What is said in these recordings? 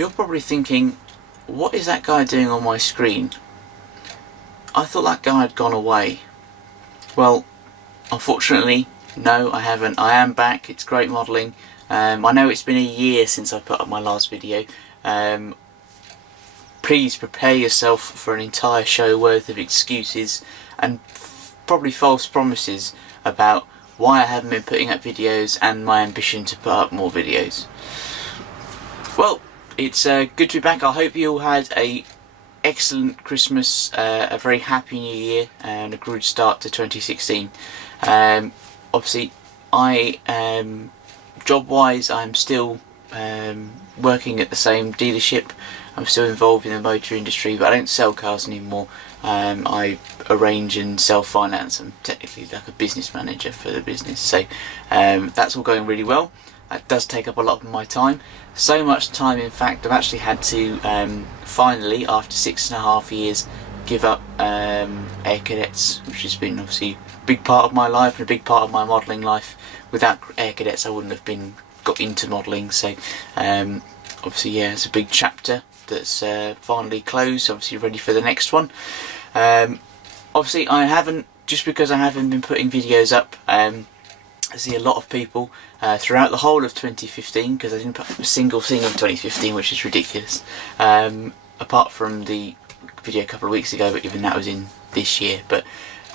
You're probably thinking, what is that guy doing on my screen? I thought that guy had gone away. Well, unfortunately, no, I haven't. I am back. It's great modelling. I know it's been a year since I put up my last video. Please prepare yourself for an entire show worth of excuses and probably false promises about why I haven't been putting up videos and my ambition to put up more videos. Well, it's good to be back. I hope you all had a excellent Christmas, a very happy New Year, and a good start to 2016. Obviously, job-wise, I'm still working at the same dealership. I'm still involved in the motor industry, but I don't sell cars anymore. I arrange and sell finance. I'm technically like a business manager for the business, so that's all going really well. That does take up a lot of my time. So much time, in fact, I've actually had to finally, after 6.5 years, give up Air Cadets, which has been obviously a big part of my life and a big part of my modelling life. Without Air Cadets, I wouldn't have got into modelling. So obviously, yeah, it's a big chapter that's finally closed. Obviously, ready for the next one. Obviously, I haven't, just because I haven't been putting videos up. I see a lot of people throughout the whole of 2015, because I didn't put up a single thing in 2015, which is ridiculous. Apart from the video a couple of weeks ago, but even that was in this year. But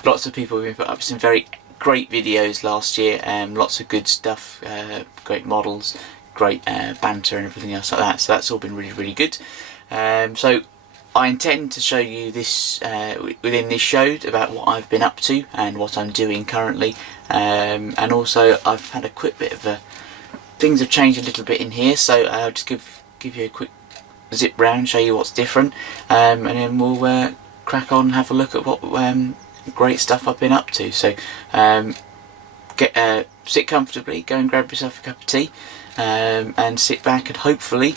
lots of people have put up some very great videos last year, lots of good stuff, great models, great banter and everything else like that. So that's all been really, really good. So I intend to show you this within this show about what I've been up to and what I'm doing currently, and also I've had a quick bit of things have changed a little bit in here, so I'll just give you a quick zip round, show you what's different, and then we'll crack on and have a look at what great stuff I've been up to. So sit comfortably, go and grab yourself a cup of tea, and sit back, and hopefully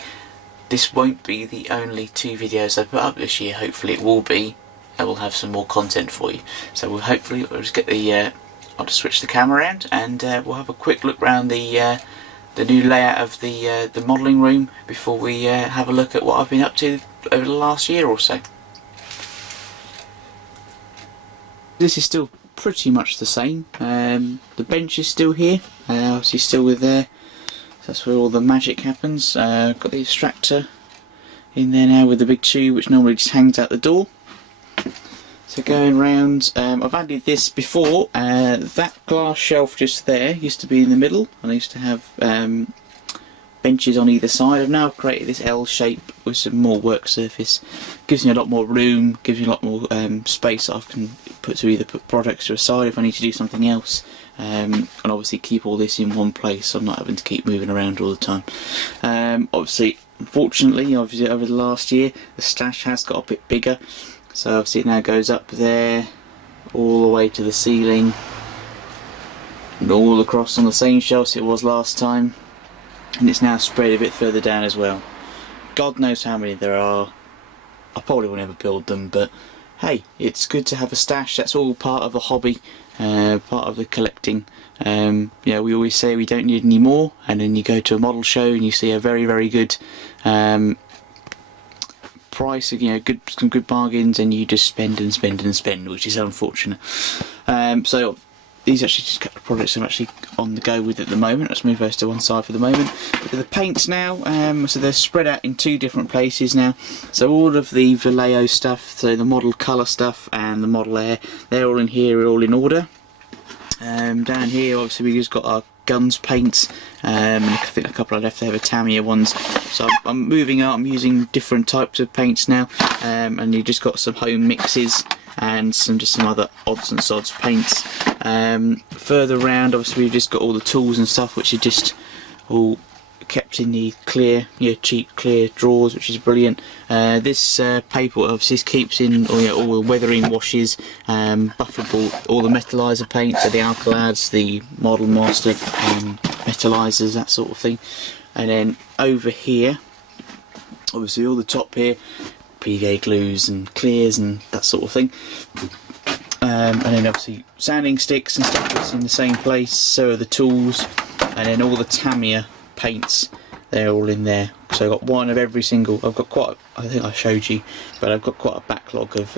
this won't be the only 2 videos I put up this year. Hopefully it will be. I will have some more content for you. So we'll just get the I'll just switch the camera around, and we'll have a quick look around the new layout of the modelling room before we have a look at what I've been up to over the last year or so. This is still pretty much the same. The bench is still here, obviously still with there. That's where all the magic happens. Got the extractor in there now with the big tube, which normally just hangs out the door. So going round, I've added this before. That glass shelf just there used to be in the middle, and I used to have benches on either side. I've now created this L shape with some more work surface. Gives me a lot more room, gives me a lot more space that I can either put products to a side if I need to do something else. And obviously keep all this in one place, so I'm not having to keep moving around all the time. Unfortunately, over the last year, the stash has got a bit bigger, so obviously it now goes up there, all the way to the ceiling, and all across on the same shelves it was last time, and it's now spread a bit further down as well. God knows how many there are. I probably will never build them, but hey, it's good to have a stash. That's all part of the hobby, part of the collecting. Yeah, we always say we don't need any more, and then you go to a model show and you see a very, very good price, some good bargains, and you just spend and spend and spend, which is unfortunate. So these actually just a couple of products I'm actually on the go with at the moment. Let's move those to one side for the moment. But the paints now, so they're spread out in 2 different places now. So all of the Vallejo stuff, so the model colour stuff and the model air, they're all in here, all in order. Down here, obviously, we just got our guns paints, and I think a couple I left there, the Tamiya ones. So I'm moving out. I'm using different types of paints now, and you just got some home mixes and some other odds and sods paints. Further round, obviously, we've just got all the tools and stuff, which are just all kept in the clear, cheap clear drawers, which is brilliant. This paper obviously keeps in all the weathering washes, bufferable, all the metallizer paints, so the alkalads, the Model Master metallizers, that sort of thing. And then over here, obviously all the top here, PVA glues and clears and that sort of thing. And then obviously sanding sticks and stuff that's in the same place, so are the tools, and then all the Tamiya paints, they're all in there. So I've got one of every single. I've got quite. I think I showed you, but I've got quite a backlog of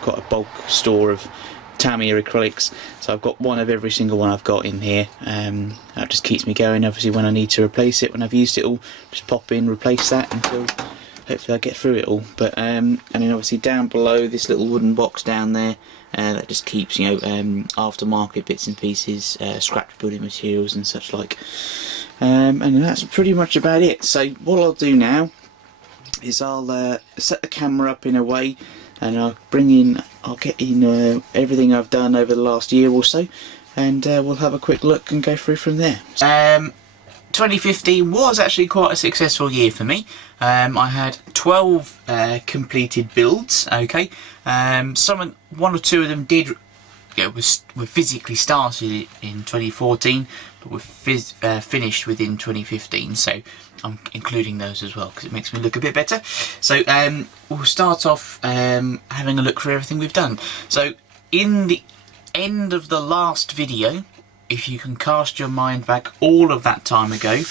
quite a bulk store of Tamiya acrylics. So I've got one of every single one I've got in here. That just keeps me going. Obviously, when I need to replace it, when I've used it all, just pop in, replace that until hopefully I get through it all. But and then obviously down below, this little wooden box down there. That just keeps, you know, aftermarket bits and pieces, scrapped building materials and such like. And that's pretty much about it. So what I'll do now is I'll set the camera up in a way, and I'll get in everything I've done over the last year or so, and we'll have a quick look and go through from there. 2015 was actually quite a successful year for me. I had 12 completed builds. Okay, one or two of them were physically started in 2014, but were finished within 2015. So I'm including those as well because it makes me look a bit better. So we'll start off having a look through everything we've done. So in the end of the last video, if you can cast your mind back all of that time ago,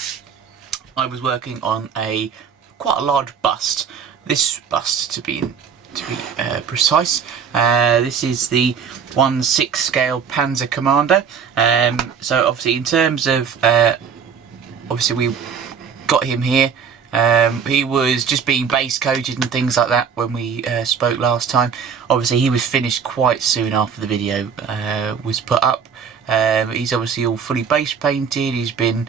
I was working on quite a large bust. This bust, to be precise, this is the 1/6 scale Panzer Commander. So obviously, in terms of obviously we got him here. He was just being base coated and things like that when we spoke last time. Obviously, he was finished quite soon after the video was put up. He's obviously all fully base painted. He's been,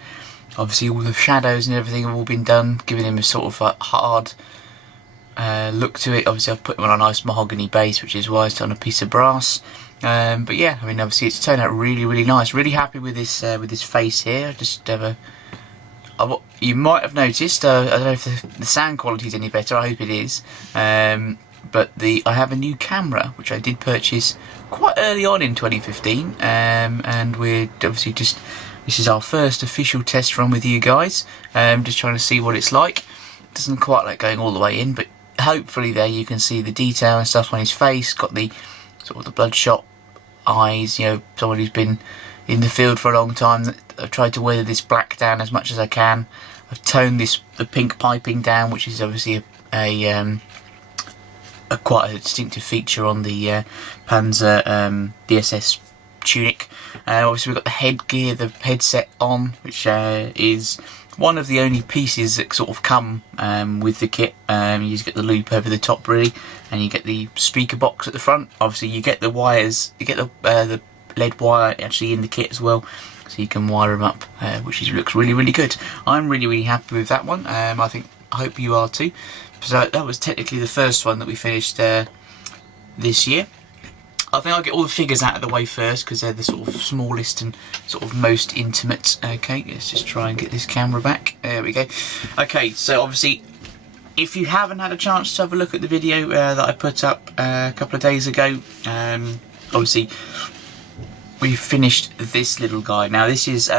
obviously, all the shadows and everything have all been done, giving him a sort of a hard look to it. Obviously, I've put him on a nice mahogany base, which is why it's on a piece of brass. But yeah, I mean, obviously, it's turned out really, really nice. Really happy with this face here. Just have you might have noticed. I don't know if the sound quality is any better. I hope it is. But I have a new camera which I did purchase quite early on in 2015, and we're obviously this is our first official test run with you guys. Just trying to see what it's like. Doesn't quite like going all the way in, but hopefully there you can see the detail and stuff on his face. Got the sort of the bloodshot eyes. You know, someone who's been in the field for a long time. I've tried to weather this black down as much as I can. I've toned the pink piping down, which is obviously a quite a distinctive feature on the Panzer DSS tunic. Obviously we've got the headgear, the headset on, which is one of the only pieces that sort of come with the kit. You just get the loop over the top really, and you get the speaker box at the front. Obviously you get the wires, you get the lead wire actually in the kit as well, so you can wire them up, which looks really, really good. I'm really, really happy with that one. I hope you are too. So that was technically the first one that we finished this year. I think I'll get all the figures out of the way first because they're the sort of smallest and sort of most intimate. Okay, let's just try and get this camera back. There we go. Okay, so obviously, if you haven't had a chance to have a look at the video that I put up a couple of days ago, obviously we finished this little guy. Now this is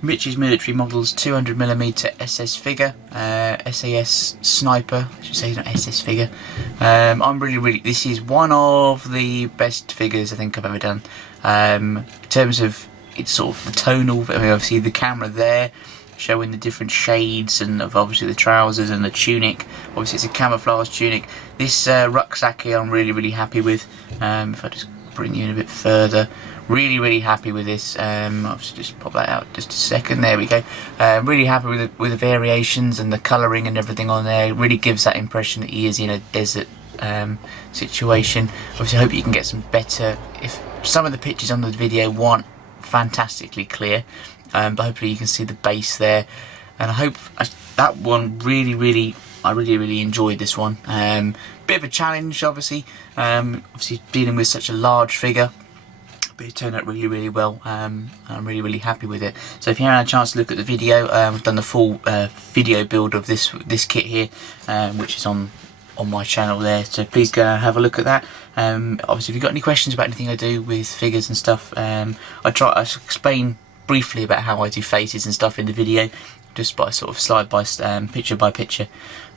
Mitch's Military Models 200mm SS figure, SAS Sniper, I should say, not SS figure. This is one of the best figures I think I've ever done. In terms of it's sort of the tonal, I mean, obviously the camera there showing the different shades and of obviously the trousers and the tunic. Obviously it's a camouflage tunic. This rucksack here I'm really, really happy with. If I just bring you in a bit further. Really, really happy with this. I'll just pop that out just a second. There we go. Really happy with the variations and the colouring and everything on there. It really gives that impression that he is in a desert situation. Obviously, I hope you can get some better. If some of the pictures on the video weren't fantastically clear, but hopefully you can see the base there. And I hope that one I really enjoyed this one. Bit of a challenge, obviously. Obviously dealing with such a large figure. But it turned out really, really well. I'm really, really happy with it. So if you haven't had a chance to look at the video, I've done the full video build of this kit here, which is on my channel there. So please go and have a look at that. Obviously, if you've got any questions about anything I do with figures and stuff, I explain briefly about how I do faces and stuff in the video, just by sort of slide by picture by picture.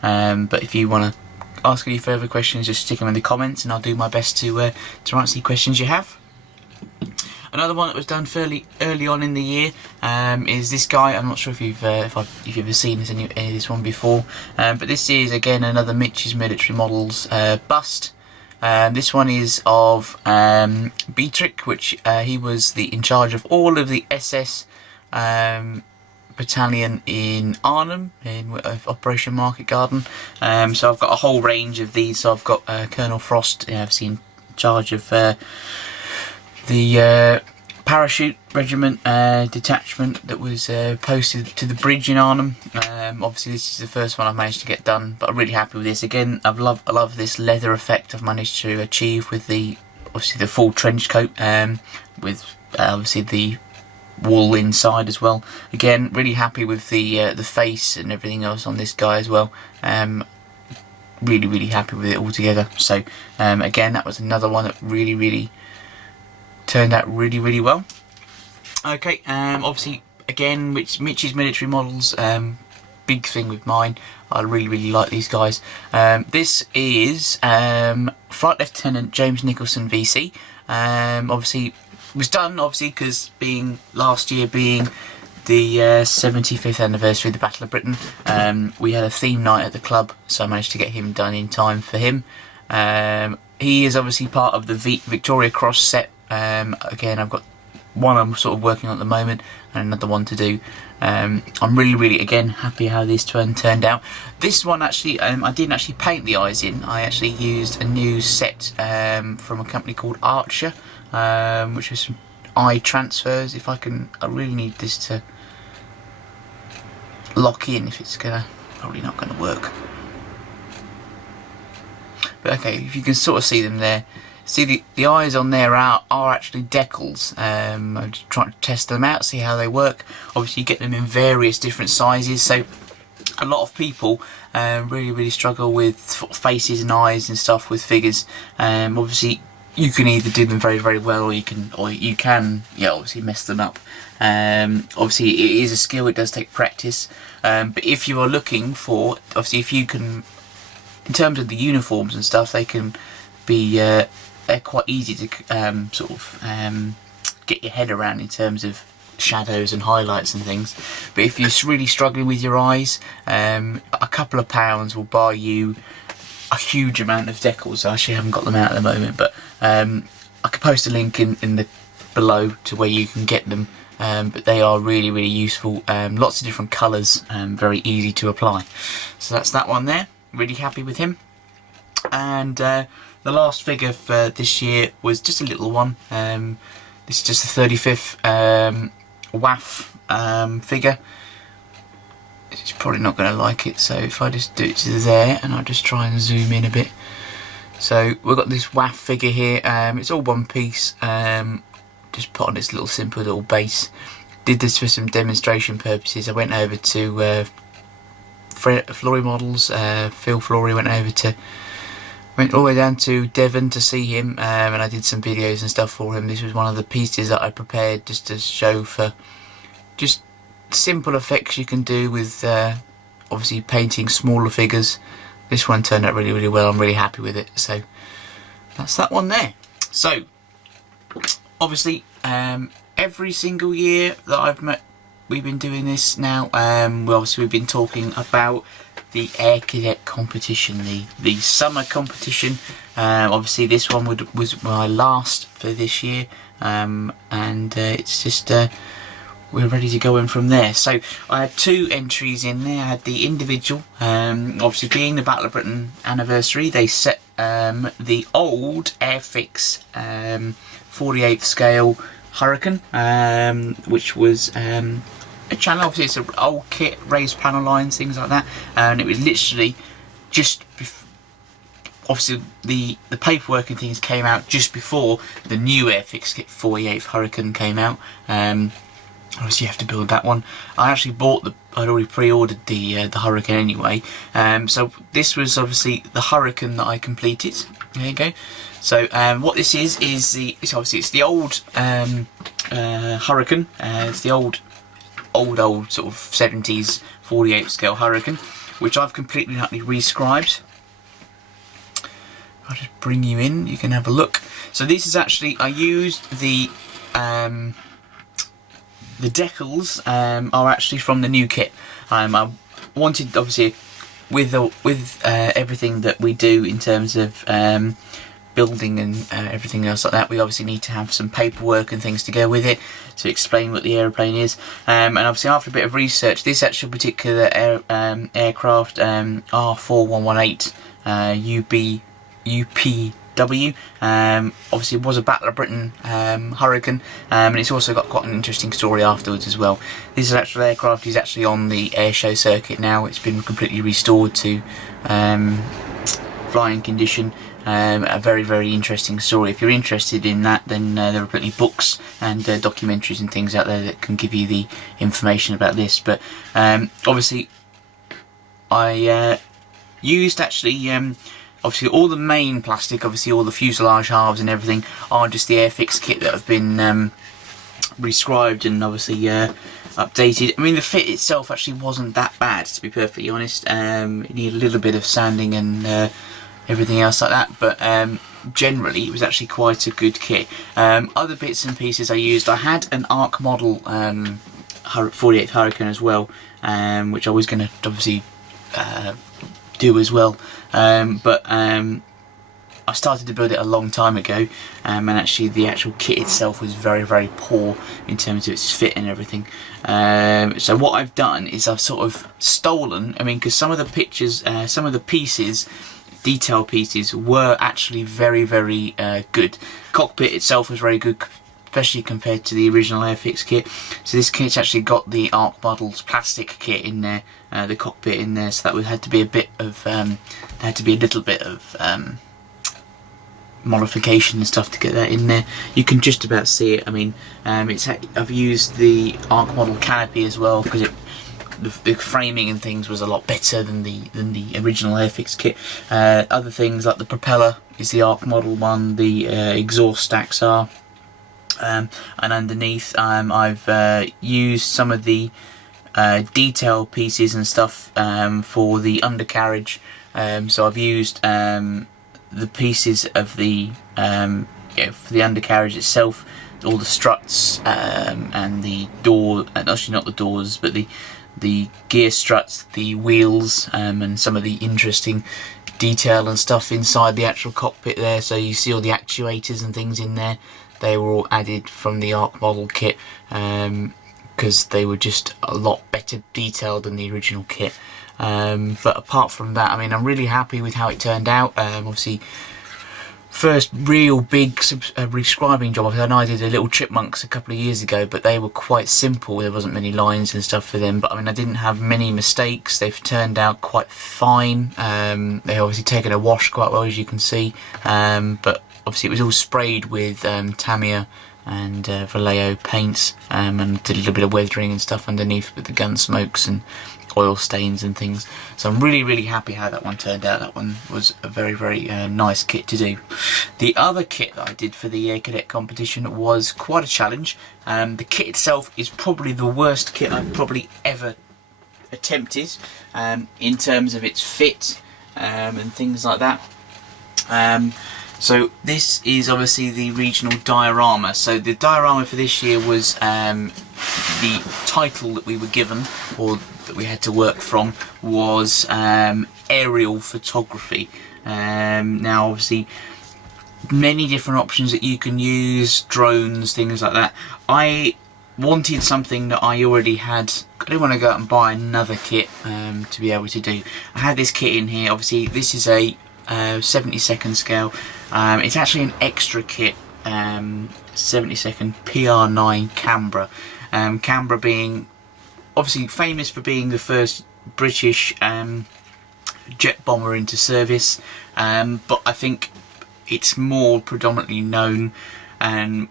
But if you want to ask any further questions, just stick them in the comments, and I'll do my best to answer any questions you have. Another one that was done fairly early on in the year is this guy. I'm not sure if you've ever seen any of this one before, but this is again another Mitch's Military Models bust. This one is of Beatrick, which he was in charge of all of the SS battalion in Arnhem in Operation Market Garden. So I've got a whole range of these. So I've got Colonel Frost, obviously in charge of the parachute regiment detachment that was posted to the bridge in Arnhem. Obviously this is the first one I've managed to get done, but I'm really happy with this. Again, I love this leather effect I've managed to achieve with obviously the full trench coat, with obviously the wool inside as well. Again, really happy with the face and everything else on this guy as well. Really happy with it all together. So again, that was another one that really turned out really well. Okay, obviously again, Mitch's Military Models, big thing with mine. I really like these guys. This is Flight Lieutenant James Nicholson VC. Obviously was done because last year being the 75th anniversary of the Battle of Britain, we had a theme night at the club, so I managed to get him done in time for him. He is obviously part of the Victoria Cross set. Again, I've got one I'm sort of working on at the moment and another one to do. I'm really again happy how this turned out. This one actually, I didn't actually paint the eyes in. I actually used a new set from a company called Archer, which is some eye transfers. If I really need this to lock in, if it's probably not gonna work. But okay, if you can sort of see them there. See the eyes on there are actually decals. I'm just trying to test them out, see how they work. Obviously you get them in various different sizes, so a lot of people really struggle with faces and eyes and stuff with figures. Obviously you can either do them very well, or you can obviously mess them up. Obviously it is a skill, it does take practice, but if you are looking for, obviously if you can, in terms of the uniforms and stuff, they can be they're quite easy to get your head around in terms of shadows and highlights and things. But if you're really struggling with your eyes, a couple of pounds will buy you a huge amount of decals. I actually haven't got them out at the moment, but I could post a link in the below to where you can get them. But they are really useful. Lots of different colours, very easy to apply. So that's that one there. Really happy with him. And the last figure for this year was just a little one. This is just the 35th WAF figure. It's probably not going to like it, so if I just do it to there and I'll just try and zoom in a bit. So we've got this WAF figure here. It's all one piece. Just put on this little simple little base. Did this for some demonstration purposes. I went over to Flory Models. Phil Flory went all the way down to Devon to see him, and I did some videos and stuff for him. This was one of the pieces that I prepared just to show for just simple effects you can do with obviously painting smaller figures. This one turned out really well. I'm really happy with it. So that's that one there. So obviously every single year that we've been doing this now, we've been talking about the Air Cadet competition, the summer competition. Obviously this one was my last for this year, and it's just we're ready to go in from there. So I had 2 entries in there. I had the individual, obviously being the Battle of Britain anniversary, they set the old Airfix 48th scale Hurricane, which was a channel. Obviously it's an old kit, raised panel lines, things like that, and it was literally just obviously the paperwork and things came out just before the new Airfix kit 48th Hurricane came out. Obviously you have to build that one. I actually I'd already pre-ordered the Hurricane anyway, so this was obviously the Hurricane that I completed. There you go. So what this is it's the old Hurricane. It's the old sort of 70s 48 scale Hurricane, which I've completely and utterly rescribed. I'll just bring you in, you can have a look. So this is actually, I used the the decals are actually from the new kit. I wanted, obviously, with everything that we do in terms of building and everything else like that, we obviously need to have some paperwork and things to go with it to explain what the aeroplane is. And obviously, after a bit of research, this actual particular aircraft, R4118 UPW, obviously was a Battle of Britain Hurricane, and it's also got quite an interesting story afterwards as well. This actual aircraft is actually on the airshow circuit now. It's been completely restored to flying condition. A very, very interesting story. If you're interested in that, then there are plenty of books and documentaries and things out there that can give you the information about this. But obviously, I used actually, obviously all the main plastic, obviously all the fuselage halves and everything are just the Airfix kit that have been rescribed and obviously updated. I mean, the fit itself actually wasn't that bad, to be perfectly honest. It needed a little bit of sanding and everything else like that, but generally it was actually quite a good kit. Other bits and pieces I used, I had an ARC model 48th Hurricane as well, which I was going to obviously do as well, but I started to build it a long time ago, and actually the actual kit itself was very, very poor in terms of its fit and everything. So what I've done is I've sort of stolen, I mean, because some of the pictures, some of the pieces, detail pieces, were actually very, very good. Cockpit itself was very good, especially compared to the original Airfix kit. So this kit's actually got the ARC models plastic kit in there, the cockpit in there. So that had to be a bit of, there had to be a little bit of modification and stuff to get that in there. You can just about see it. I mean, I've used the ARC model canopy as well, because the framing and things was a lot better than the original Airfix kit. Other things like the propeller is the ARC model one, the exhaust stacks are, and underneath I've used some of the detail pieces and stuff for the undercarriage. So I've used the pieces of the for the undercarriage itself, all the struts and the door, actually not the doors, but the gear struts, the wheels, and some of the interesting detail and stuff inside the actual cockpit there. So you see all the actuators and things in there. They were all added from the ARC model kit because they were just a lot better detailed than the original kit. But apart from that, I mean, I'm really happy with how it turned out. Obviously, first real big rescribing job. I know I did a little Chipmunks a couple of years ago, but they were quite simple. There wasn't many lines and stuff for them, but I mean, I didn't have many mistakes. They've turned out quite fine. They've obviously taken a wash quite well, as you can see, but obviously it was all sprayed with Tamiya and Vallejo paints, and did a little bit of weathering and stuff underneath with the gun smokes and oil stains and things. So I'm really, really happy how that one turned out. That one was a very, very nice kit to do. The other kit that I did for the Air Cadet competition was quite a challenge. The kit itself is probably the worst kit I've probably ever attempted in terms of its fit and things like that. So this is obviously the regional diorama. So the diorama for this year was the title that we were given, or that we had to work from, was aerial photography. Now obviously many different options that you can use, drones, things like that. I wanted something that I already had. I didn't want to go out and buy another kit to be able to do. I had this kit in here. Obviously this is a 72nd scale. It's actually an extra kit, 72nd PR9 Canberra. Canberra being obviously famous for being the first British jet bomber into service, but I think it's more predominantly known and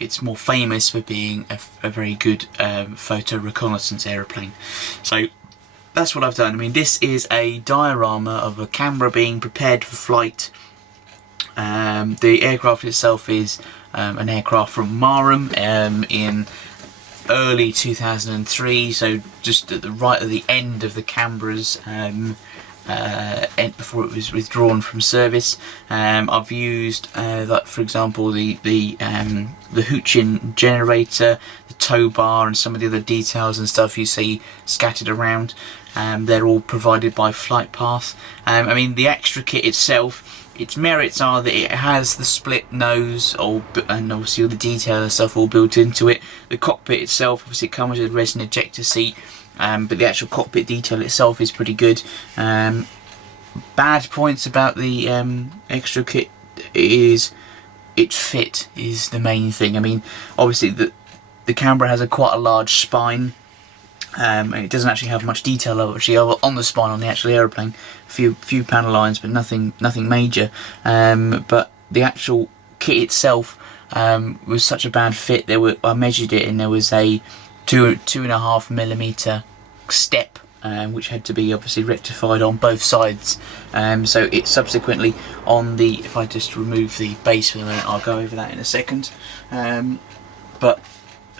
it's more famous for being a very good photo reconnaissance aeroplane. So that's what I've done. I mean, this is a diorama of a Canberra being prepared for flight. The aircraft itself is an aircraft from Marham in early 2003, so just at the right at the end of the Canberra's before it was withdrawn from service. I've used, like for example, the Hooching generator, the tow bar, and some of the other details and stuff you see scattered around. They're all provided by Flight Path. I mean, the extra kit itself, its merits are that it has the split nose, and obviously all the detail and stuff all built into it. The cockpit itself, obviously, it comes with a resin ejector seat, but the actual cockpit detail itself is pretty good. Bad points about the extra kit is its fit is the main thing. I mean, obviously the Canberra has quite a large spine. And it doesn't actually have much detail on the spine on the actual aeroplane. Few panel lines, but nothing major. But the actual kit itself was such a bad fit. I measured it, and there was a 2.5mm step, which had to be obviously rectified on both sides. So it subsequently on the. If I just remove the base for the moment, I'll go over that in a second. But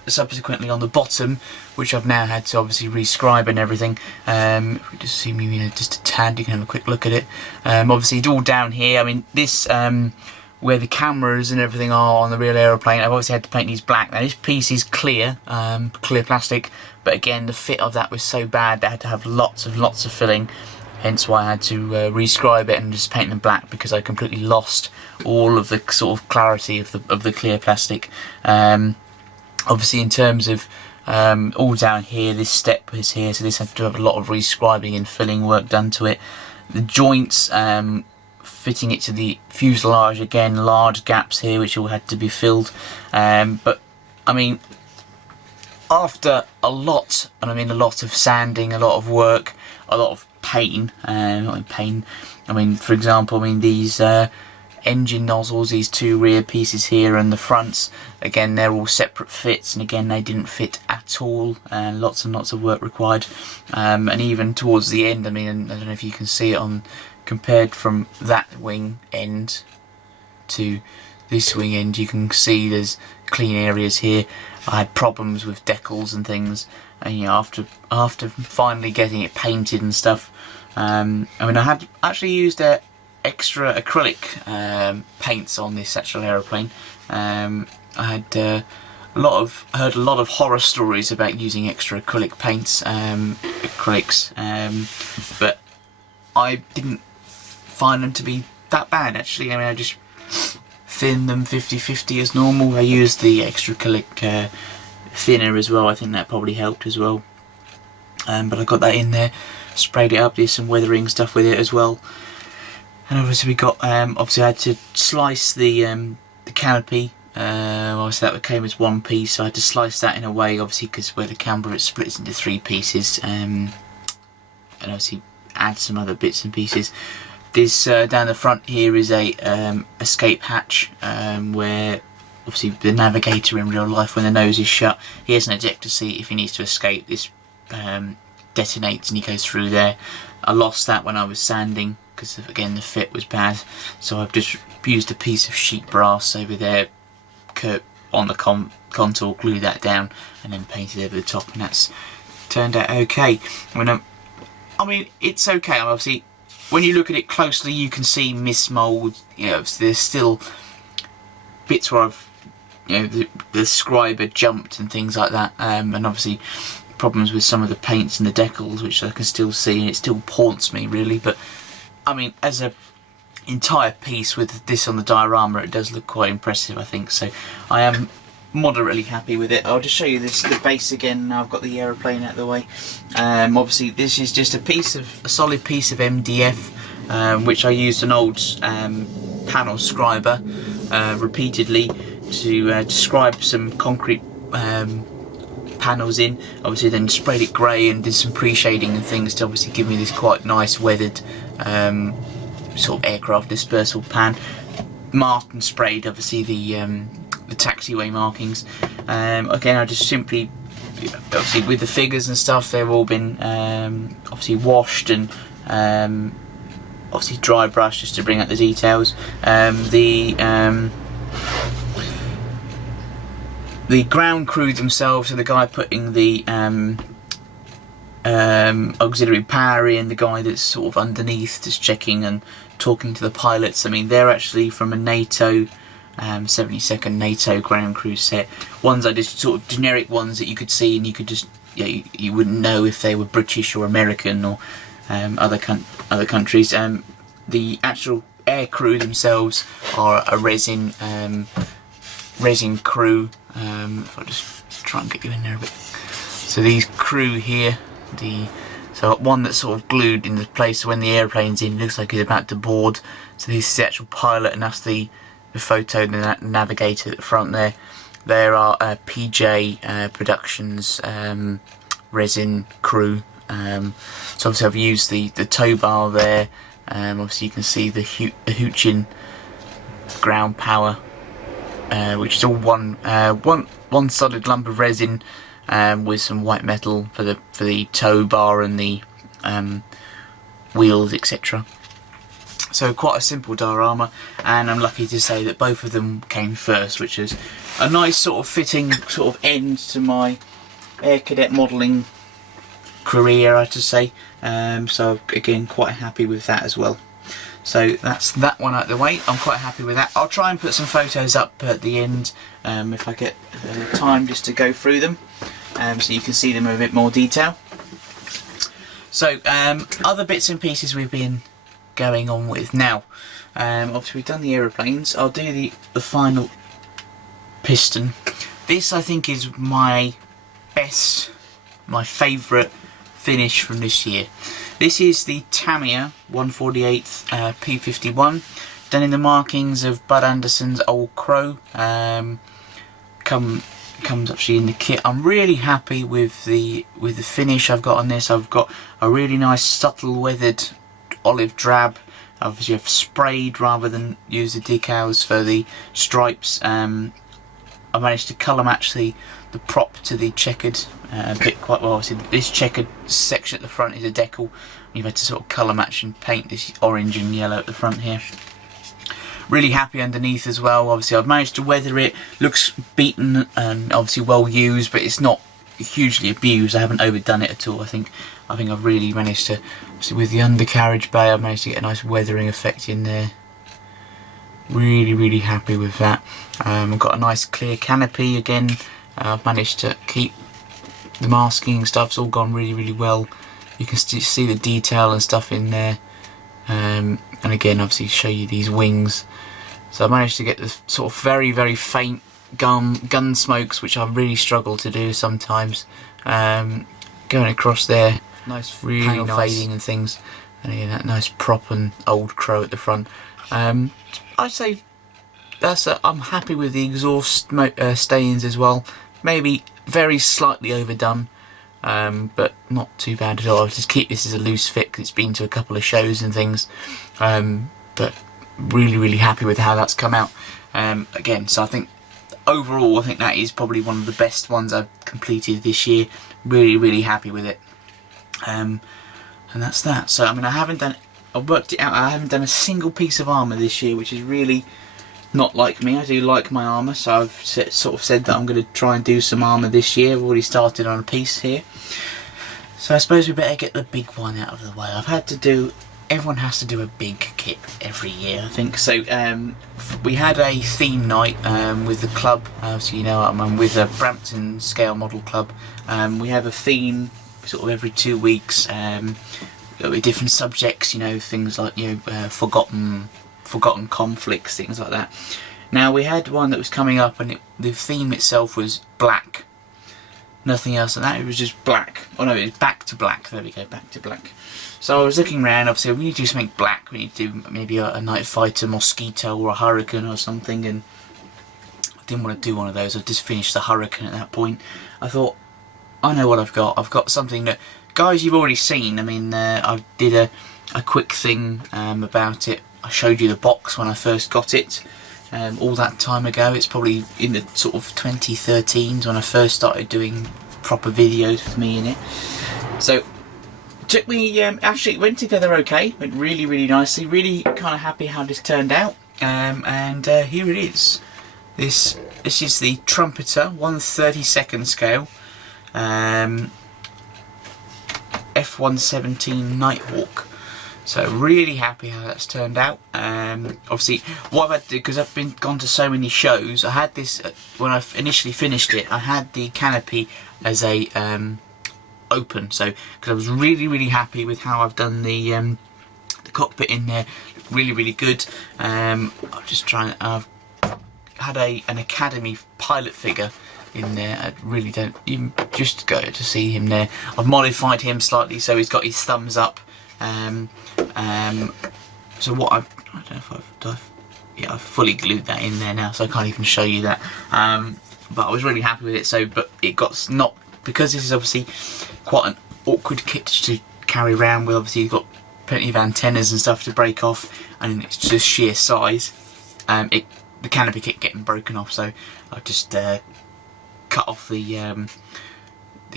subsequently on the bottom, which I've now had to obviously rescribe and everything. If we just see me, just a tad, you can have a quick look at it. Obviously it's all down here. I mean, this where the cameras and everything are on the real aeroplane, I've obviously had to paint these black. Now this piece is clear, clear plastic, but again the fit of that was so bad that I had to have lots of filling. Hence why I had to rescribe it and just paint them black, because I completely lost all of the sort of clarity of the clear plastic. Obviously in terms of all down here, this step is here, so this had to have a lot of rescribing and filling work done to it. The joints, fitting it to the fuselage, again large gaps here which all had to be filled. But I mean, after a lot, and I mean a lot of sanding, a lot of work, a lot of pain, not pain, I mean for example, I mean these engine nozzles, these two rear pieces here and the fronts, again they're all separate fits, and again they didn't fit at all, and lots of work required. And even towards the end, I mean, I don't know if you can see it on, compared from that wing end to this wing end, you can see there's clean areas here. I had problems with decals and things, and you know, after finally getting it painted and stuff, I mean I had actually used extra acrylic paints on this actual aeroplane. I had heard a lot of horror stories about using extra acrylic paints, acrylics, but I didn't find them to be that bad actually. I mean, I just thinned them 50-50 as normal. I used the extra acrylic thinner as well. I think that probably helped as well. But I got that in there, sprayed it up, did some weathering stuff with it as well. And obviously we got, obviously I had to slice the canopy. Obviously that came as one piece, so I had to slice that in a way, obviously because where the Canberra it splits into 3 pieces, and obviously add some other bits and pieces. This down the front here is a escape hatch, where obviously the navigator in real life, when the nose is shut, he has an ejector seat. If he needs to escape, this detonates and he goes through there. I lost that when I was sanding, because again the fit was bad, so I've just used a piece of sheet brass over there, on the contour, glued that down, and then painted over the top, and that's turned out okay. I mean it's okay. Obviously when you look at it closely you can see mismould, you know, there's still bits where I've, you know, the scriber jumped and things like that, and obviously problems with some of the paints and the decals which I can still see, and it still haunts me really. But I mean, as a entire piece with this on the diorama, it does look quite impressive, I think, so I am moderately happy with it. I'll just show you the base again. Now I've got the aeroplane out of the way. Obviously this is just a solid piece of MDF, which I used an old panel scriber repeatedly to scribe some concrete panels in. Obviously then sprayed it grey and did some pre-shading and things to obviously give me this quite nice weathered sort of aircraft dispersal pan. Marked and sprayed obviously the taxiway markings. Again, I just simply, obviously with the figures and stuff, they've all been obviously washed and obviously dry brush just to bring out the details. The ground crew themselves, so the guy putting the auxiliary power in, the guy that's sort of underneath just checking and talking to the pilots. I mean, they're actually from a NATO 72nd NATO ground crew set. Ones are just sort of generic ones that you could see and you could just, you wouldn't know if they were British or American or other countries. The actual air crew themselves are a resin crew. If I just try and get you in there a bit. So these crew here, so one that's sort of glued in the place, so when the airplane's in, it looks like he's about to board. So this is the actual pilot, and that's the photo, the navigator at the front there. There are PJ Productions resin crew. So obviously I've used the tow bar there. Obviously you can see the Huchin ground power, which is all one solid lump of resin with some white metal for the tow bar and the wheels, etc. So quite a simple diorama, and I'm lucky to say that both of them came first, which is a nice sort of fitting sort of end to my air cadet modelling career, I have to say. So again, quite happy with that as well. So that's that one out of the way. I'm quite happy with that. I'll try and put some photos up at the end if I get time just to go through them, so you can see them in a bit more detail. So other bits and pieces we've been going on with now. Obviously we've done the aeroplanes. I'll do the final piston. This I think is my favourite finish from this year. This is the Tamiya 148th P51, done in the markings of Bud Anderson's Old Crow. Comes actually in the kit. I'm really happy with the finish I've got on this. I've got a really nice subtle weathered olive drab. Obviously I've sprayed rather than use the decals for the stripes. I managed to colour match the prop to the checkered bit quite well. Obviously this checkered section at the front is a decal. You've had to sort of colour match and paint this orange and yellow at the front here. Really happy underneath as well. Obviously I've managed to weather it. Looks beaten and obviously well used, but it's not hugely abused. I haven't overdone it at all. I think I've really managed to, obviously with the undercarriage bay, I've managed to get a nice weathering effect in there. Really happy with that. I've got a nice clear canopy again. I've managed to keep the masking and stuff's all gone really well. You can see the detail and stuff in there. And again, obviously show you these wings. So I managed to get the sort of very faint gun smokes, which I really struggle to do sometimes. Going across there, nice really nice fading and things, and again that nice prop and Old Crow at the front. I'd say I'm happy with the exhaust stains as well. Maybe very slightly overdone, but not too bad at all. I'll just keep this as a loose fit because it's been to a couple of shows and things, but really happy with how that's come out. Again, so I think overall I think that is probably one of the best ones I've completed this year. Really happy with it, and that's that. So I mean, I've worked it out. I haven't done a single piece of armour this year, which is really not like me. I do like my armour, so I've sort of said that I'm going to try and do some armour this year. I've already started on a piece here, so I suppose we better get the big one out of the way. Everyone has to do a big kit every year, I think. So we had a theme night with the club. So you know, I'm with a Brampton Scale Model Club. We have a theme sort of every 2 weeks with different subjects. You know, things like forgotten conflicts, things like that. Now we had one that was coming up, and the theme itself was black. Nothing else than that. It was just black. Oh no, it was back to black. There we go, back to black. So I was looking around. Obviously, we need to do something black. We need to do maybe a night fighter, mosquito, or a hurricane or something. And I didn't want to do one of those. I just finished the hurricane at that point. I thought, I know what I've got. I've got something that, guys, you've already seen. I mean, I did a quick thing about it. I showed you the box when I first got it. All that time ago. It's probably in the sort of 2013s when I first started doing proper videos with me in it. So it took me, actually it went together okay, went really nicely, really kind of happy how this turned out. And here it is. This is the Trumpeter 1/32 scale. F-117 Nighthawk. So really happy how that's turned out. Obviously, what I've had to do, because I've gone to so many shows, I had this, when I initially finished it, I had the canopy as a open, so because I was really happy with how I've done the cockpit in there, really good. I'm just trying. I've had an Academy pilot figure in there. I really don't even just go to see him there. I've modified him slightly so he's got his thumbs up. So what I don't know if I've fully glued that in there now, so I can't even show you that. But I was really happy with it. So, but it got not, because this is obviously quite an awkward kit to carry around with. Obviously, you've got plenty of antennas and stuff to break off, and it's just sheer size. The canopy kit getting broken off, so I just cut off the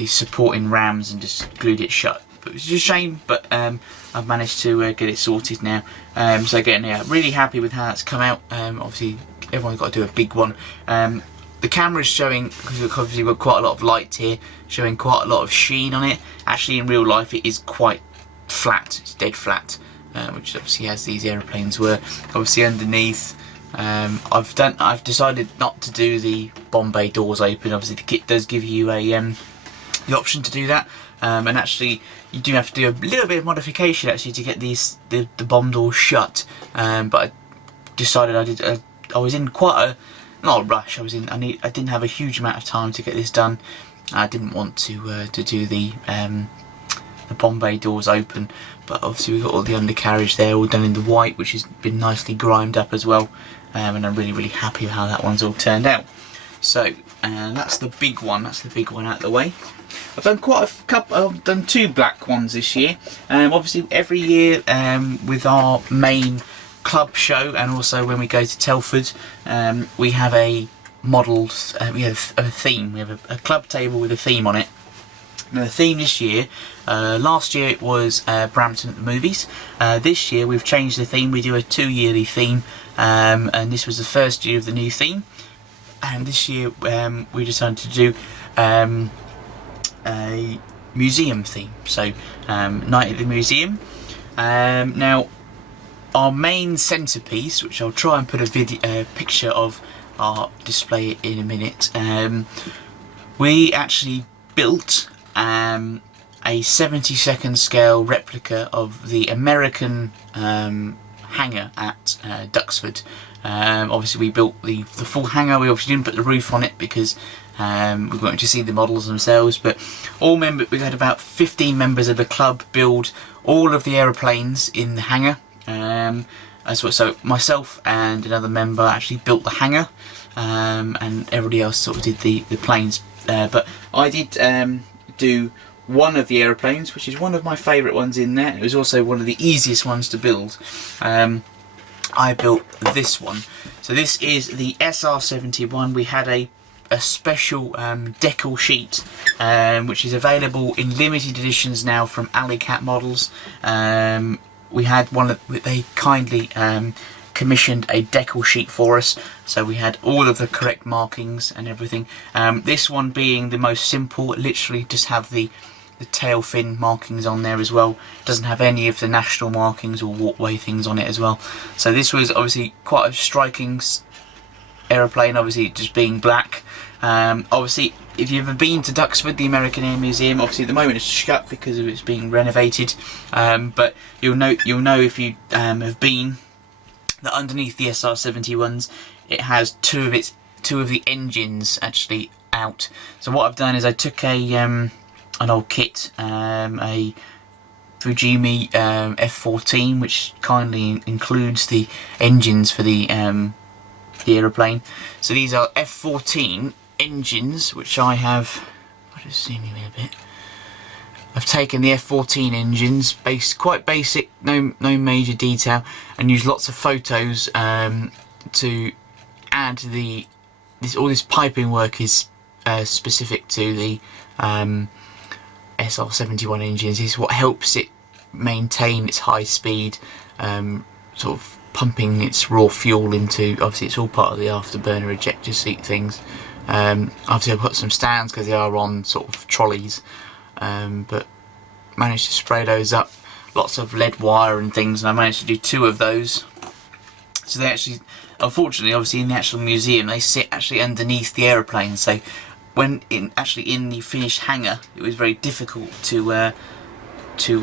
supporting rams and just glued it shut. But it's a shame, but I've managed to get it sorted now. So again, yeah, really happy with how that's come out. Obviously, everyone's got to do a big one. The camera is showing, because we've obviously got quite a lot of light here, showing quite a lot of sheen on it. Actually, in real life, it is quite flat. It's dead flat, which obviously as these aeroplanes were. Obviously underneath, I've decided not to do the bomb bay doors open. Obviously, the kit does give you a the option to do that, and actually you do have to do a little bit of modification actually to get the bomb doors shut. But I decided I was in quite a, not a rush. I didn't have a huge amount of time to get this done. I didn't want to do the bomb bay doors open, but obviously we've got all the undercarriage there, all done in the white, which has been nicely grimed up as well. And I'm really happy with how that one's all turned out. So that's the big one. That's the big one out of the way. I've done quite a couple. I've done 2 black ones this year. Obviously, every year with our main club show, and also when we go to Telford, we have a modelled. We have a theme. We have a club table with a theme on it. Now the theme this year, last year it was Brampton at the movies. This year we've changed the theme. We do a 2-yearly theme, and this was the first year of the new theme. And this year we decided to do a museum theme. So Night at the Museum. Now our main centrepiece, which I'll try and put a picture of, I'll display it in a minute. We actually built a 72nd scale replica of the American hangar at Duxford. Obviously we built the full hangar. We obviously didn't put the roof on it because we wanted to see the models themselves, but we had about 15 members of the club build all of the aeroplanes in the hangar. So myself and another member actually built the hangar, and everybody else sort of did the planes. But I did do one of the aeroplanes, which is one of my favourite ones in there. It was also one of the easiest ones to build. I built this one. So this is the SR-71. We had a special decal sheet, which is available in limited editions now from Alley Cat Models. We had they kindly commissioned a decal sheet for us, so we had all of the correct markings and everything. This one being the most simple, literally just have the tail fin markings on there as well. Doesn't have any of the national markings or walkway things on it as well. So this was obviously quite a striking aeroplane, obviously just being black. Obviously, if you've ever been to Duxford, the American Air Museum, obviously at the moment it's shut because of it's being renovated. But you'll know if you have been, that underneath the SR-71s, it has two of the engines actually out. So what I've done is I took an old kit, a Fujimi F-14, which kindly includes the engines for the aeroplane. So these are F-14 engines, which I have. I'll just zoom in a bit. I've taken the F-14 engines, quite basic, no major detail, and used lots of photos to add all this piping work is specific to the SR-71 engines. This is what helps it maintain its high speed, sort of pumping its raw fuel into. Obviously, it's all part of the afterburner ejector seat things. Obviously, I've put some stands because they are on sort of trolleys. But managed to spray those up, lots of lead wire and things, and I managed to do 2 of those. So they actually, unfortunately, obviously in the actual museum, they sit actually underneath the aeroplane. So when in the finished hangar, it was very difficult to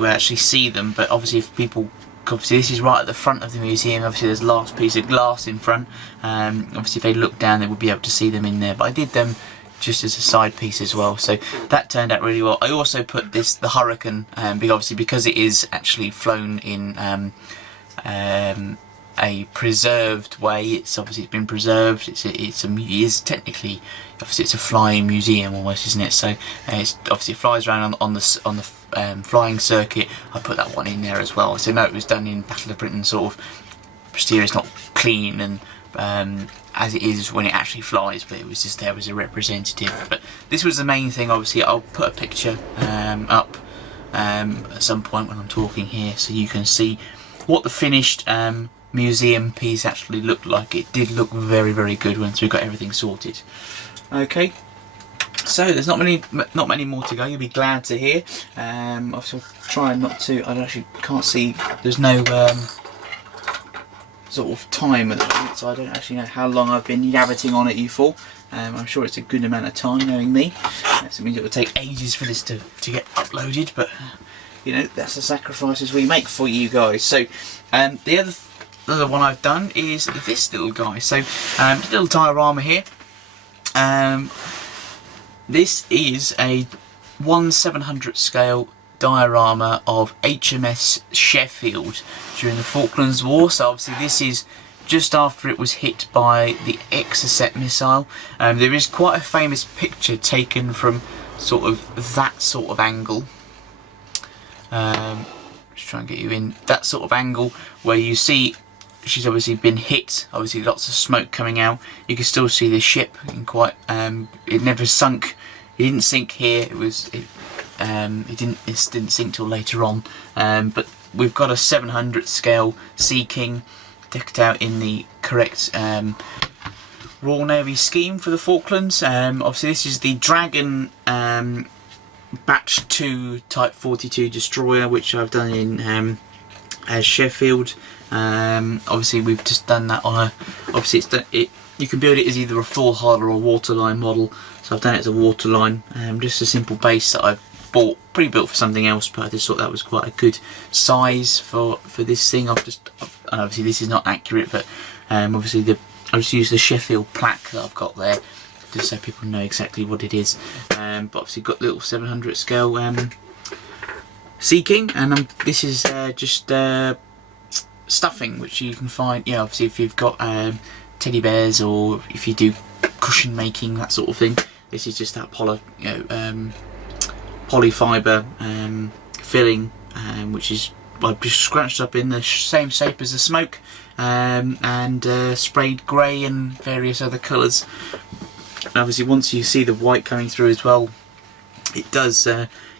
actually see them. But obviously, if people, obviously this is right at the front of the museum. Obviously, there's a last piece of glass in front. Obviously, if they look down, they would be able to see them in there. But I did them just as a side piece as well, so that turned out really well. I also put the Hurricane, because it is actually flown in a preserved way. It's obviously been preserved. It is technically, obviously it's a flying museum almost, isn't it? So it's obviously it flies around on the flying circuit. I put that one in there as well. So no, it was done in Battle of Britain sort of exterior. It's not clean and as it is when it actually flies, but it was just there as a representative. But this was the main thing. Obviously, I'll put a picture up at some point when I'm talking here, so you can see what the finished museum piece actually looked like. It did look very, very good once we got everything sorted. Okay, so there's not many more to go. You'll be glad to hear. I'll try not to. I actually can't see. There's no sort of time at the moment, so I don't actually know how long I've been yabbiting on at you for. I'm sure it's a good amount of time, knowing me. So it means it will take ages for this to get uploaded, but you know, that's the sacrifices we make for you guys. So the other one I've done is this little guy. So this little diorama here. This is a 1/700 scale diorama of HMS Sheffield during the Falklands War. So obviously this is just after it was hit by the Exocet missile. There is quite a famous picture taken from sort of that sort of angle. Just try and get you in that sort of angle where you see she's obviously been hit. Obviously lots of smoke coming out. You can still see the ship in quite. It never sunk. It didn't sink here. It didn't sink till later on. But we've got a 700 scale Sea King decked out in the correct Royal Navy scheme for the Falklands. Obviously this is the Dragon Batch 2 Type 42 destroyer, which I've done in as Sheffield. Obviously we've just done that on a. Obviously you can build it as either a full hull or a waterline model. So I've done it as a waterline, just a simple base that I've bought, pre-built for something else, but I just thought that was quite a good size for this thing. And obviously this is not accurate, but obviously I just used the Sheffield plaque that I've got there, just so people know exactly what it is. But obviously got little 700 scale Sea King, and this is just stuffing, which you can find. Yeah, obviously if you've got teddy bears, or if you do cushion making, that sort of thing. This is just that polyfiber filling, which is I've just scratched up in the same shape as the smoke, and sprayed grey and various other colours. And obviously once you see the white coming through as well, it does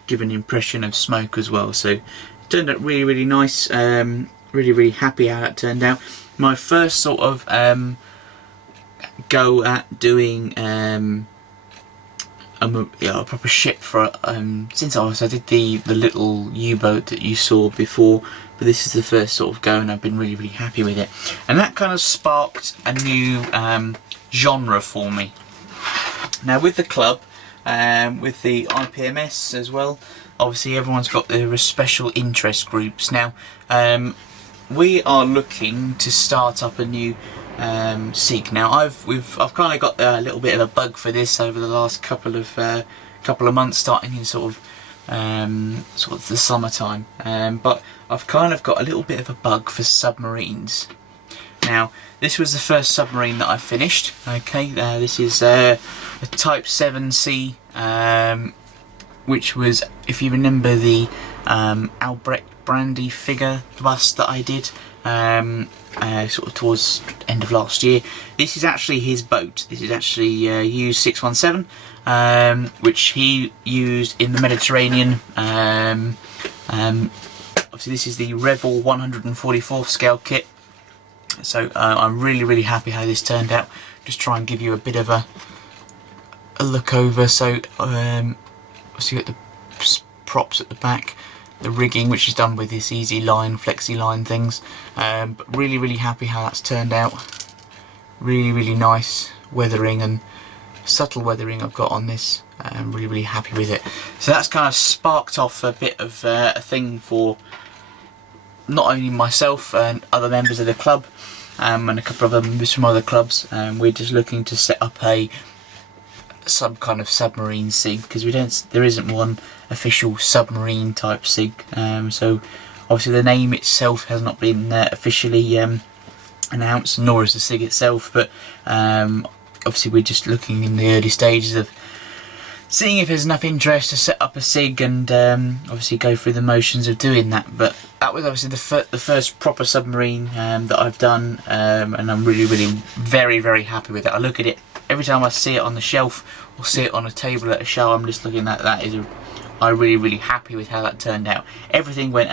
give an impression of smoke as well. So it turned out really, really nice. Really, really happy how that turned out. My first sort of go at doing a proper ship for since I did the little U-boat that you saw before, but this is the first sort of go, and I've been really, really happy with it. And that kind of sparked a new genre for me. Now with the club, with the IPMS as well, obviously everyone's got their special interest groups. Now we are looking to start up a new SIG. Now I've kind of got a little bit of a bug for this over the last couple of months, starting in sort of the summertime. But I've kind of got a little bit of a bug for submarines. Now this was the first submarine that I finished. Okay, this is a Type 7C, which was, if you remember the Albrecht Brandy figure bust that I did sort of towards the end of last year. This is actually his boat. This is actually U-617, which he used in the Mediterranean. Obviously this is the Revel 144th scale kit. So I'm really, really happy how this turned out. Just try and give you a bit of a look over. So obviously you got the props at the back. rigging, which is done with this easy line, flexi line things. But really happy how that's turned out. Really nice weathering and subtle weathering I've got on this. I'm really happy with it. So that's kind of sparked off a bit of a thing for not only myself and other members of the club, and a couple of other members from other clubs. We're just looking to set up some kind of submarine SIG, because there isn't one official submarine type SIG. So obviously the name itself has not been officially announced, nor is the SIG itself, but obviously we're just looking in the early stages of seeing if there's enough interest to set up a SIG, and obviously go through the motions of doing that. But that was obviously the first proper submarine that I've done, and I'm really very happy with it. I look at it every time I see it on the shelf or see it on a table at a show. I'm just looking at that. I'm really happy with how that turned out. Everything went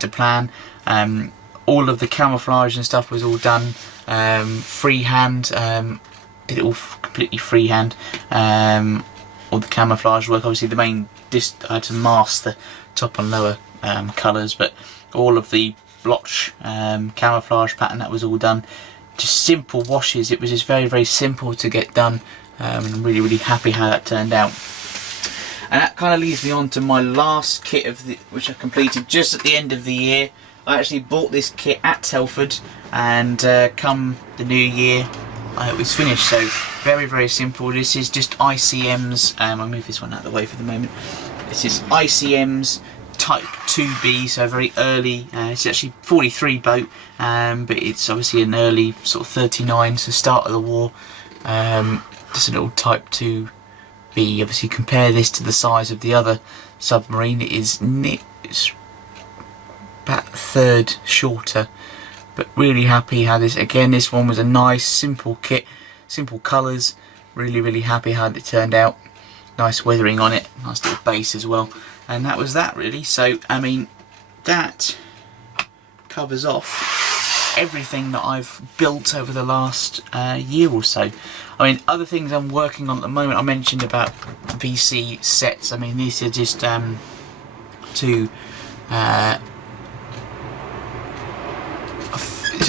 to plan. All of the camouflage and stuff was all done freehand. Did it all completely freehand. All the camouflage work. Obviously the main I had to mask the top and lower colours, but all of the blotch camouflage pattern, that was all done. Just simple washes. It was just very simple to get done, and I'm really happy how that turned out. And that kind of leads me on to my last kit which I completed just at the end of the year. I actually bought this kit at Telford, and come the new year it was finished. So very simple. This is just ICM's, I'll move this one out of the way for the moment. This is ICM's Type 2B, so very early. It's actually 43 boat, but it's obviously an early sort of 39, so start of the war. Just a little Type 2B. Obviously compare this to the size of the other submarine. It's about a third shorter, but really happy how this one was a nice simple kit, simple colours. Really happy how it turned out. Nice weathering on it, nice little base as well. And that was that really. So I mean, that covers off everything that I've built over the last year or so. I mean, other things I'm working on at the moment, I mentioned about VC sets. I mean, these are just it's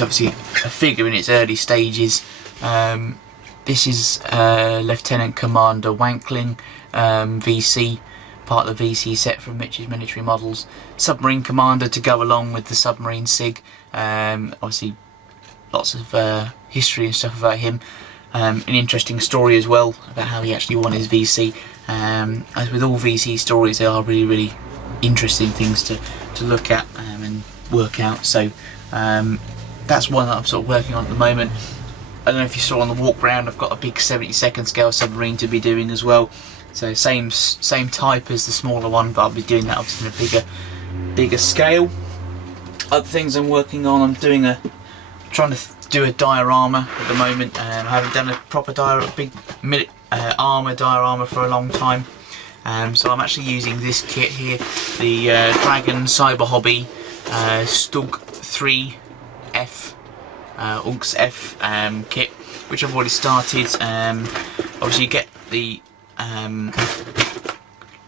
obviously a figure in its early stages. This is Lieutenant Commander Wankling VC, part of the VC set from Mitch's Military Models. Submarine Commander to go along with the submarine SIG. Obviously lots of history and stuff about him. An interesting story as well about how he actually won his VC. As with all VC stories, they are really interesting things to look at and work out. So that's one that I'm sort of working on at the moment. I don't know if you saw on the walk round, I've got a big 72nd scale submarine to be doing as well. So same type as the smaller one, but I'll be doing that obviously in a bigger scale. Other things I'm working on, I'm trying to do a diorama at the moment. I haven't done a proper big armour diorama for a long time. So I'm actually using this kit here, the Dragon Cyber Hobby Stug 3F Unks F kit, which I've already started. Obviously you get the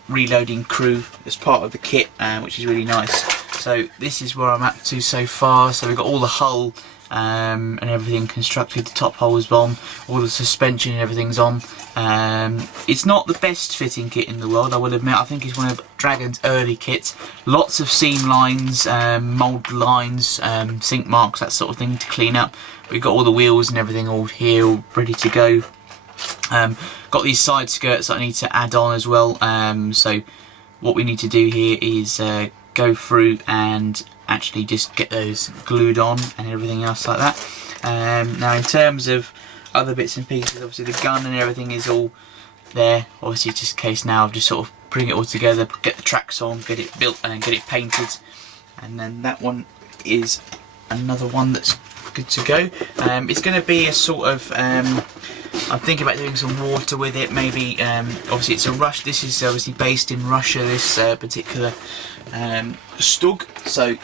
reloading crew as part of the kit, which is really nice. So this is where I'm up to so far. So we've got all the hull and everything constructed, the top hole is on, all the suspension and everything's on. It's not the best fitting kit in the world, I will admit. I think it's one of Dragon's early kits. Lots of seam lines, mould lines, sink marks, that sort of thing to clean up. We've got all the wheels and everything all here, all ready to go. Got these side skirts that I need to add on as well. So what we need to do here is go through and actually just get those glued on and everything else like that. Now in terms of other bits and pieces, obviously the gun and everything is all there. Obviously it's just a case now of just sort of putting it all together, get the tracks on, get it built and get it painted. And then that one is another one that's good to go. It's going to be a sort of, I'm thinking about doing some water with it, maybe. Obviously it's a Rush, this is obviously based in Russia, this particular Stug, so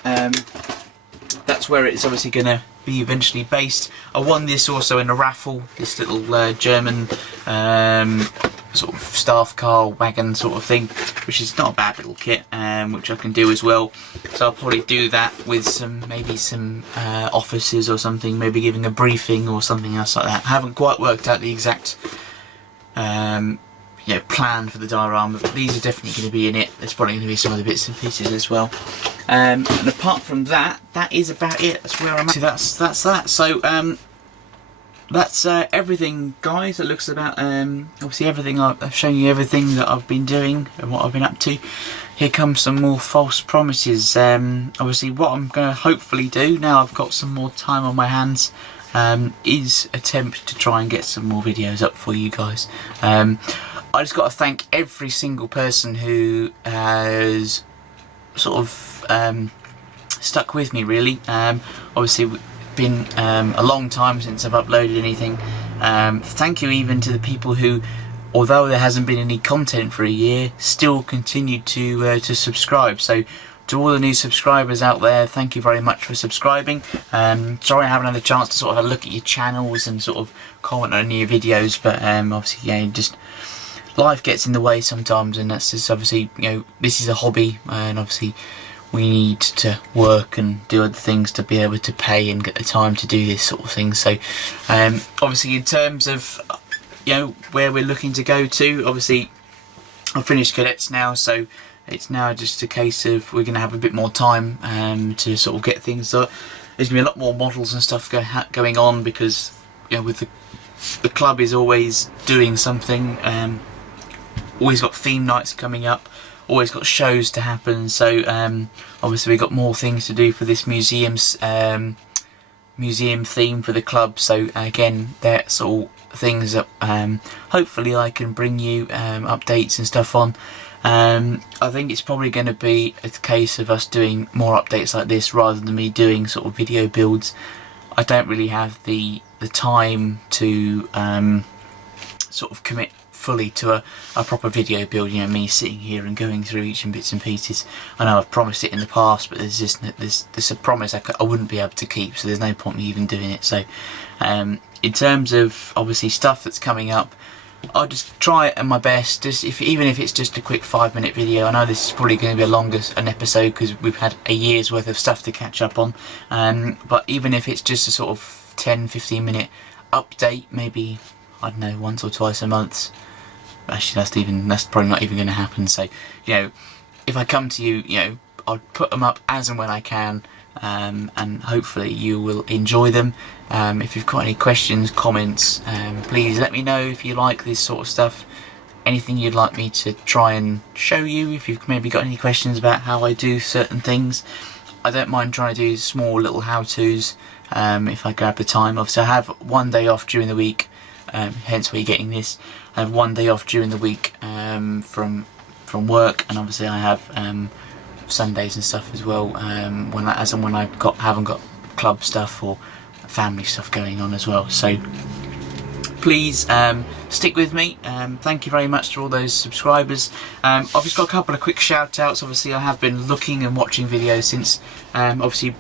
that's where it's obviously going to be eventually based. I won this also in a raffle, this little German sort of staff car wagon sort of thing, which is not a bad little kit, which I can do as well. So I'll probably do that with maybe some officers or something, maybe giving a briefing or something else like that. I haven't quite worked out the exact plan for the diorama, but these are definitely going to be in it. There's probably going to be some other bits and pieces as well. And apart from that, that is about it. That's where I'm at. That's that. So that's everything, guys. It looks about obviously everything. I've shown you everything that I've been doing and what I've been up to. Here comes some more false promises. Obviously, what I'm going to hopefully do now I've got some more time on my hands is attempt to try and get some more videos up for you guys. I just got to thank every single person who has sort of stuck with me, really. Obviously, it's been a long time since I've uploaded anything. Thank you even to the people who, although there hasn't been any content for a year, still continue to subscribe. So to all the new subscribers out there, thank you very much for subscribing. Sorry I haven't had a chance to sort of have a look at your channels and sort of comment on your videos, but obviously, just life gets in the way sometimes, and that's just obviously, this is a hobby, and obviously we need to work and do other things to be able to pay and get the time to do this sort of thing. So obviously, in terms of where we're looking to go to, obviously I've finished cadets now, so it's now just a case of we're going to have a bit more time to sort of get things done. There's going to be a lot more models and stuff going on, because with the club is always doing something. Always got theme nights coming up, always got shows to happen, so obviously we've got more things to do for this museum theme for the club. So again, that's all things that hopefully I can bring you updates and stuff on. I think it's probably going to be a case of us doing more updates like this rather than me doing sort of video builds. I don't really have the time to sort of commit fully to a proper video build, me sitting here and going through each and bits and pieces. I know I've promised it in the past, but there's a promise I wouldn't be able to keep, so there's no point me even doing it. So in terms of obviously stuff that's coming up, I'll just try it at my best, even if it's just a quick 5-minute video. I know this is probably going to be an episode because we've had a year's worth of stuff to catch up on, but even if it's just a sort of 10-15 minute update, maybe, I don't know, once or twice a month. Actually, that's probably not even going to happen. So if I come to you, I'll put them up as and when I can, and hopefully you will enjoy them. If you've got any questions, comments, please let me know. If you like this sort of stuff, anything you'd like me to try and show you, if you've maybe got any questions about how I do certain things, I don't mind trying to do small little how-tos if I grab the time. Obviously I have one day off during the week, hence why you're getting this. I have one day off during the week from work, and obviously I have Sundays and stuff as well, when I haven't got club stuff or family stuff going on as well. So please stick with me. Thank you very much to all those subscribers. I've just got a couple of quick shout outs. Obviously I have been looking and watching videos since, obviously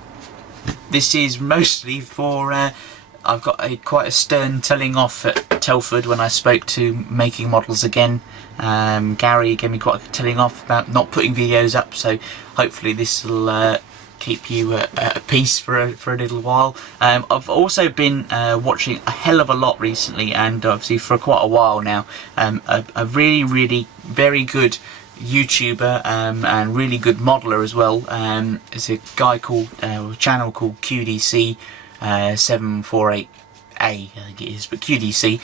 this is mostly for I've got quite a stern telling off at Telford when I spoke to Making Models Again. Gary gave me quite a telling off about not putting videos up, so hopefully this will keep you at peace for a little while. I've also been watching a hell of a lot recently, and obviously for quite a while now, a really very good YouTuber and really good modeler as well. It's a guy called channel called QDC 748A, I think it is, but QDC.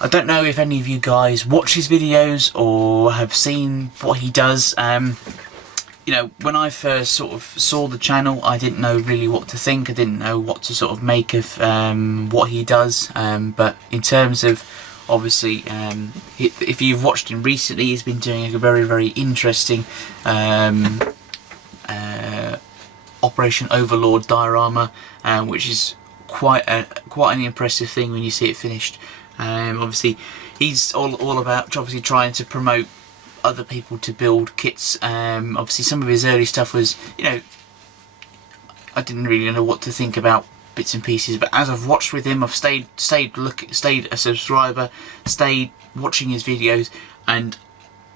I don't know if any of you guys watch his videos or have seen what he does. When I first sort of saw the channel, I didn't know really what to think. I didn't know what to sort of make of what he does. But in terms of, obviously, if you've watched him recently, he's been doing a very interesting Operation Overlord diorama, which is quite an impressive thing when you see it finished. Obviously, he's all about obviously trying to promote other people to build kits. Obviously, some of his early stuff was, I didn't really know what to think about bits and pieces, but as I've watched with him, I've stayed a subscriber, stayed watching his videos, and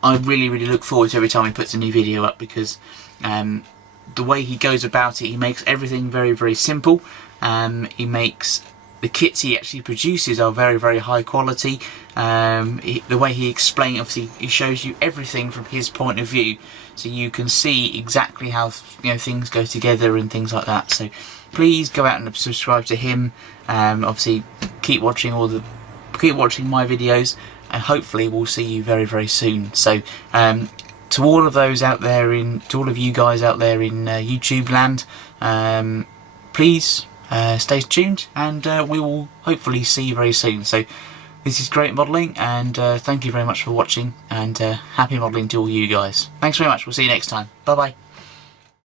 I really look forward to every time he puts a new video up, because the way he goes about it, he makes everything very simple. He makes the kits he actually produces are very high quality. The way he explains, obviously, he shows you everything from his point of view, so you can see exactly how things go together and things like that. So please go out and subscribe to him. Obviously, keep watching my videos, and hopefully we'll see you very soon. So to all of those out there to all of you guys out there in YouTube land, please stay tuned, and we will hopefully see you very soon. So this is Great Modelling, and thank you very much for watching, and happy modelling to all you guys. Thanks very much. We'll see you next time. Bye bye.